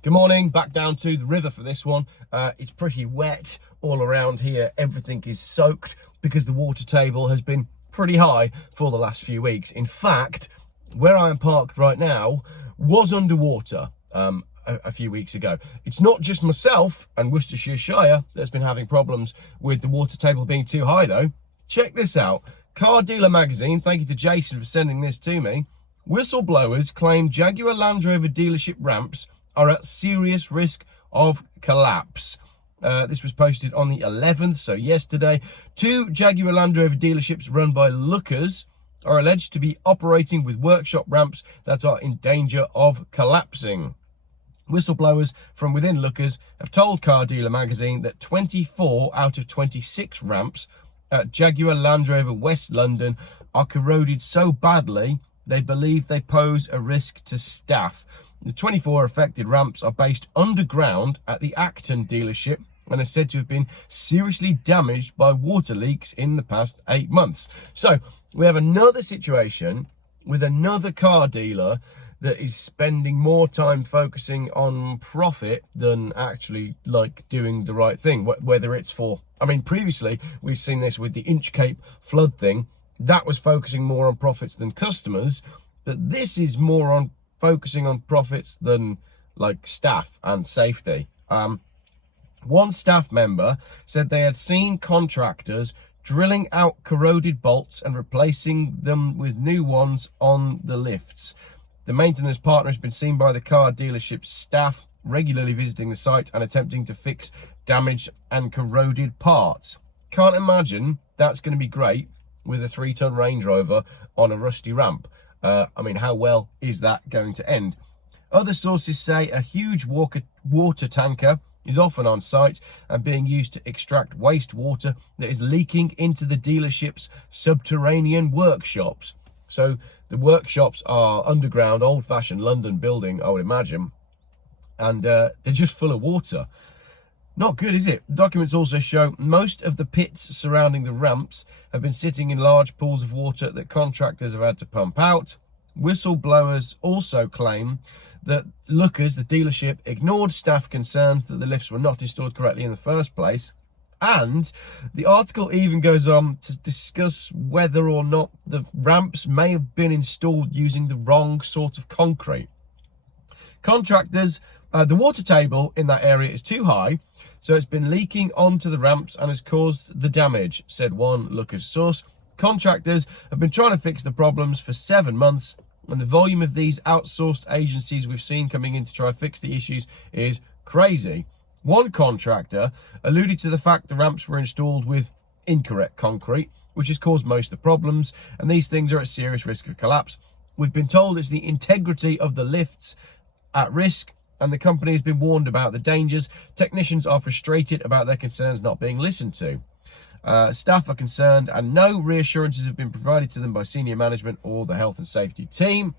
Good morning, back down to the river for this one. It's pretty wet all around here. Everything is soaked because the water table has been pretty high for the last few weeks. In fact, where I am parked right now was underwater a few weeks ago. It's not just myself and Worcestershire that's been having problems with the water table being too high though. Check this out. Car Dealer magazine, thank you to Jason for sending this to me. Whistleblowers claim Jaguar Land Rover dealership ramps are at serious risk of collapse. This was posted on the 11th, so yesterday. 2 Jaguar Land Rover dealerships run by lookers are alleged to be operating with workshop ramps that are in danger of collapsing. Whistleblowers from within lookers have told Car Dealer magazine that 24 out of 26 ramps at Jaguar Land Rover West London are corroded so badly they believe they pose a risk to staff. The 24 affected ramps are based underground at the Acton dealership and are said to have been seriously damaged by water leaks in the past 8 months. So we have another situation with another car dealer that is spending more time focusing on profit than actually doing the right thing, whether it's for, previously we've seen this with the Inchcape flood thing. That was focusing more on profits than customers, but this is more on focusing on profits than staff and safety. One staff member said they had seen contractors drilling out corroded bolts and replacing them with new ones on the lifts. The maintenance partner has been seen by the car dealership staff regularly visiting the site and attempting to fix damaged and corroded parts. Can't imagine that's going to be great with a 3-ton Range Rover on a rusty ramp. How well is that going to end? Other sources say a huge water tanker is often on site and being used to extract wastewater that is leaking into the dealership's subterranean workshops. So the workshops are underground, old-fashioned London building, I would imagine, and they're just full of water. Not good, is it? Documents also show most of the pits surrounding the ramps have been sitting in large pools of water that contractors have had to pump out. Whistleblowers also claim that lookers, the dealership, ignored staff concerns that the lifts were not installed correctly in the first place. And the article even goes on to discuss whether or not the ramps may have been installed using the wrong sort of concrete. Contractors, the water table in that area is too high, so it's been leaking onto the ramps and has caused the damage, said one looker's source. Contractors have been trying to fix the problems for 7 months, and the volume of these outsourced agencies we've seen coming in to try to fix the issues is crazy. One contractor alluded to the fact the ramps were installed with incorrect concrete, which has caused most of the problems, and these things are at serious risk of collapse. We've been told it's the integrity of the lifts at risk, and the company has been warned about the dangers. Technicians are frustrated about their concerns not being listened to. Staff are concerned and no reassurances have been provided to them by senior management or the health and safety team.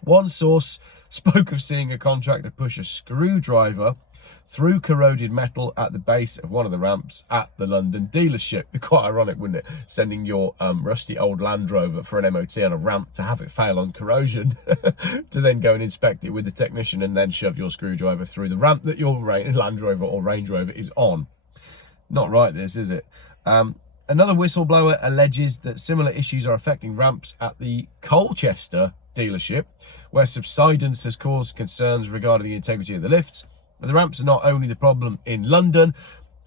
One source spoke of seeing a contractor push a screwdriver through corroded metal at the base of one of the ramps at the London dealership. Be quite ironic, wouldn't it? Sending your rusty old Land Rover for an MOT on a ramp to have it fail on corrosion, to then go and inspect it with the technician and then shove your screwdriver through the ramp that your Land Rover or Range Rover is on. Not right, this, is it? Another whistleblower alleges that similar issues are affecting ramps at the Colchester dealership, where subsidence has caused concerns regarding the integrity of the lifts. The ramps are not only the problem in London.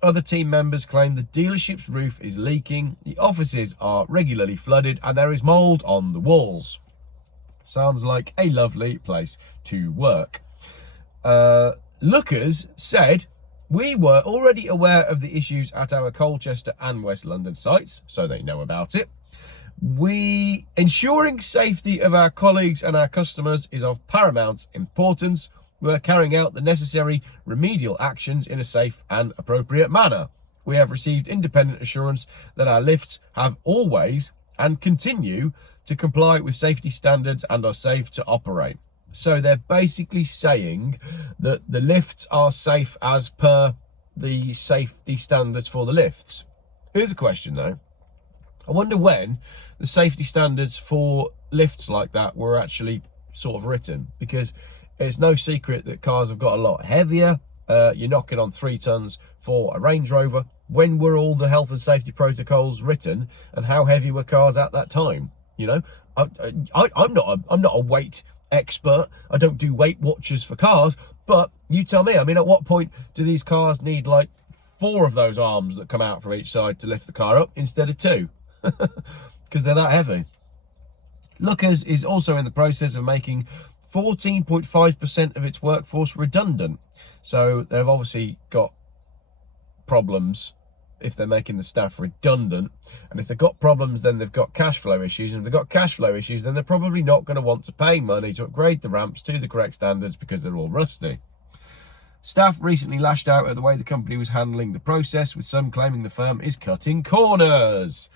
Other team members claim the dealership's roof is leaking, the offices are regularly flooded, and there is mould on the walls. Sounds like a lovely place to work. Lookers said, we were already aware of the issues at our Colchester and West London sites, so they know about it. Ensuring safety of our colleagues and our customers is of paramount importance. We're carrying out the necessary remedial actions in a safe and appropriate manner. We have received independent assurance that our lifts have always and continue to comply with safety standards and are safe to operate. So they're basically saying that the lifts are safe as per the safety standards for the lifts. Here's a question though. I wonder when the safety standards for lifts like that were actually sort of written, because It's no secret that cars have got a lot heavier. You're knocking on 3 tons for a Range Rover. When were all the health and safety protocols written, and how heavy were cars at that time? You know, I'm not a weight expert. I don't do weight watchers for cars, but you tell me. I mean, at what point do these cars need like 4 of those arms that come out from each side to lift the car up instead of 2? Because they're that heavy. Lookers is also in the process of making 14.5% of its workforce redundant. So they've obviously got problems if they're making the staff redundant. And if they've got problems, then they've got cash flow issues. And if they've got cash flow issues, then they're probably not going to want to pay money to upgrade the ramps to the correct standards because they're all rusty. Staff recently lashed out at the way the company was handling the process, with some claiming the firm is cutting corners.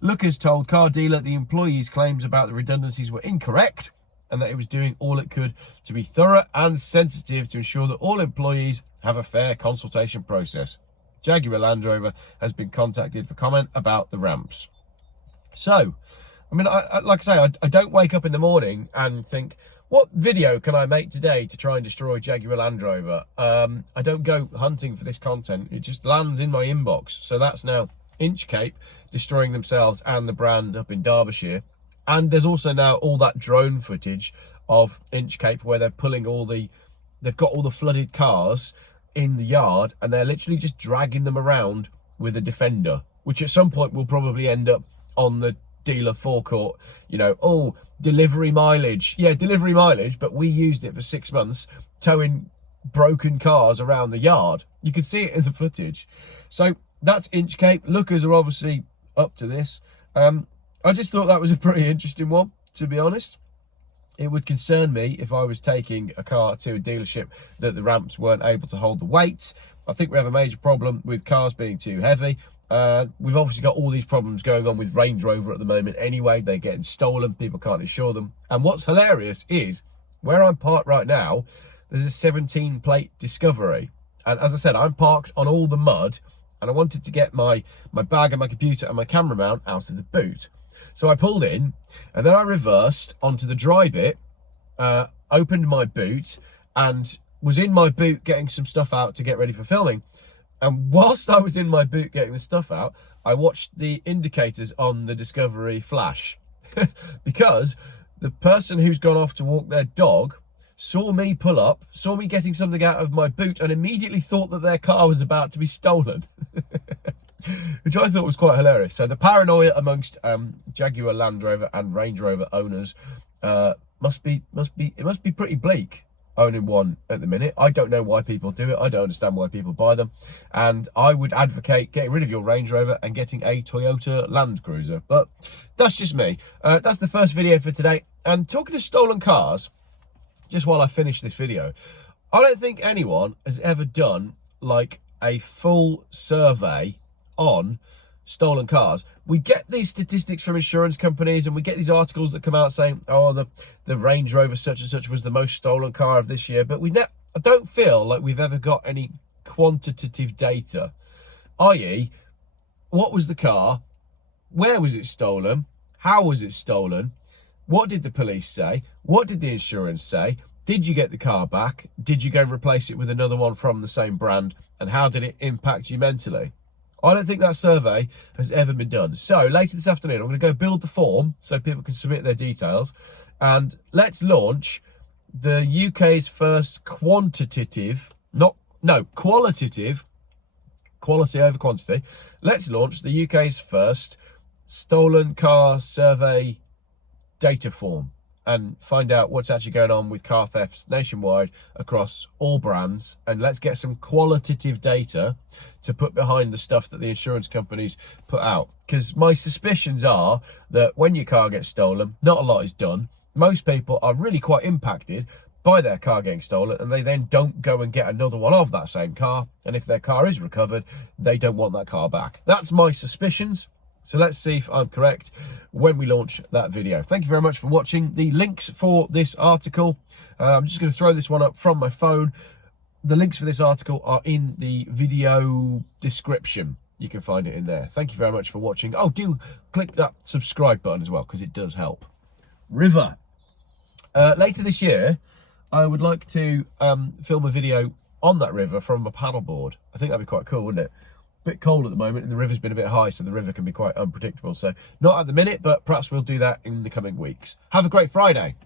Lookers told Car Dealer the employees' claims about the redundancies were incorrect, and that it was doing all it could to be thorough and sensitive to ensure that all employees have a fair consultation process. Jaguar Land Rover has been contacted for comment about the ramps. So, I mean, like I say, I don't wake up in the morning and think, what video can I make today to try and destroy Jaguar Land Rover? I don't go hunting for this content. It just lands in my inbox. So that's now Inchcape destroying themselves and the brand up in Derbyshire. And there's also now all that drone footage of Inchcape where they're pulling they've got all the flooded cars in the yard, and they're literally just dragging them around with a Defender, which at some point will probably end up on the dealer forecourt. You know, oh, delivery mileage. Yeah, delivery mileage, but we used it for 6 months towing broken cars around the yard. You can see it in the footage. So that's Inchcape. Lookers are obviously up to this. I just thought that was a pretty interesting one, to be honest. It would concern me if I was taking a car to a dealership that the ramps weren't able to hold the weight. I think we have a major problem with cars being too heavy. We've obviously got all these problems going on with Range Rover at the moment anyway. They're getting stolen. People can't insure them. And what's hilarious is, where I'm parked right now, there's a 17-plate Discovery. And as I said, I'm parked on all the mud, and I wanted to get my bag and my computer and my camera mount out of the boot. So I pulled in, and then I reversed onto the dry bit, opened my boot, and was in my boot getting some stuff out to get ready for filming. And whilst I was in my boot getting the stuff out, I watched the indicators on the Discovery flash. Because the person who's gone off to walk their dog saw me pull up, saw me getting something out of my boot, and immediately thought that their car was about to be stolen. Which I thought was quite hilarious. So the paranoia amongst Jaguar Land Rover and Range Rover owners must be pretty bleak, owning one at the minute. I don't know why people do it. I don't understand why people buy them. And I would advocate getting rid of your Range Rover and getting a Toyota Land Cruiser. But that's just me. That's the first video for today. And talking of stolen cars, just while I finish this video, I don't think anyone has ever done like a full survey on stolen cars. We get these statistics from insurance companies, and we get these articles that come out saying, oh, the Range Rover such and such was the most stolen car of this year, but I don't feel like we've ever got any quantitative data, i.e. what was the car, where was it stolen, how was it stolen, what did the police say, what did the insurance say, did you get the car back, did you go and replace it with another one from the same brand, and how did it impact you mentally? I don't think that survey has ever been done. So later this afternoon, I'm going to go build the form so people can submit their details. And let's launch the UK's first qualitative, quality over quantity. Let's launch the UK's first stolen car survey data form and find out what's actually going on with car thefts nationwide across all brands. And let's get some qualitative data to put behind the stuff that the insurance companies put out. Because my suspicions are that when your car gets stolen, not a lot is done. Most people are really quite impacted by their car getting stolen, and they then don't go and get another one of that same car. And if their car is recovered, they don't want that car back. That's my suspicions. So let's see if I'm correct when we launch that video. Thank you very much for watching. The links for this article, I'm just going to throw this one up from my phone. The links for this article are in the video description. You can find it in there. Thank you very much for watching. Oh, do click that subscribe button as well, because it does help. River. Later this year, I would like to film a video on that river from a paddleboard. I think that'd be quite cool, wouldn't it? Bit cold at the moment and the river's been a bit high, so the river can be quite unpredictable. So not at the minute, but perhaps we'll do that in the coming weeks. Have a great Friday.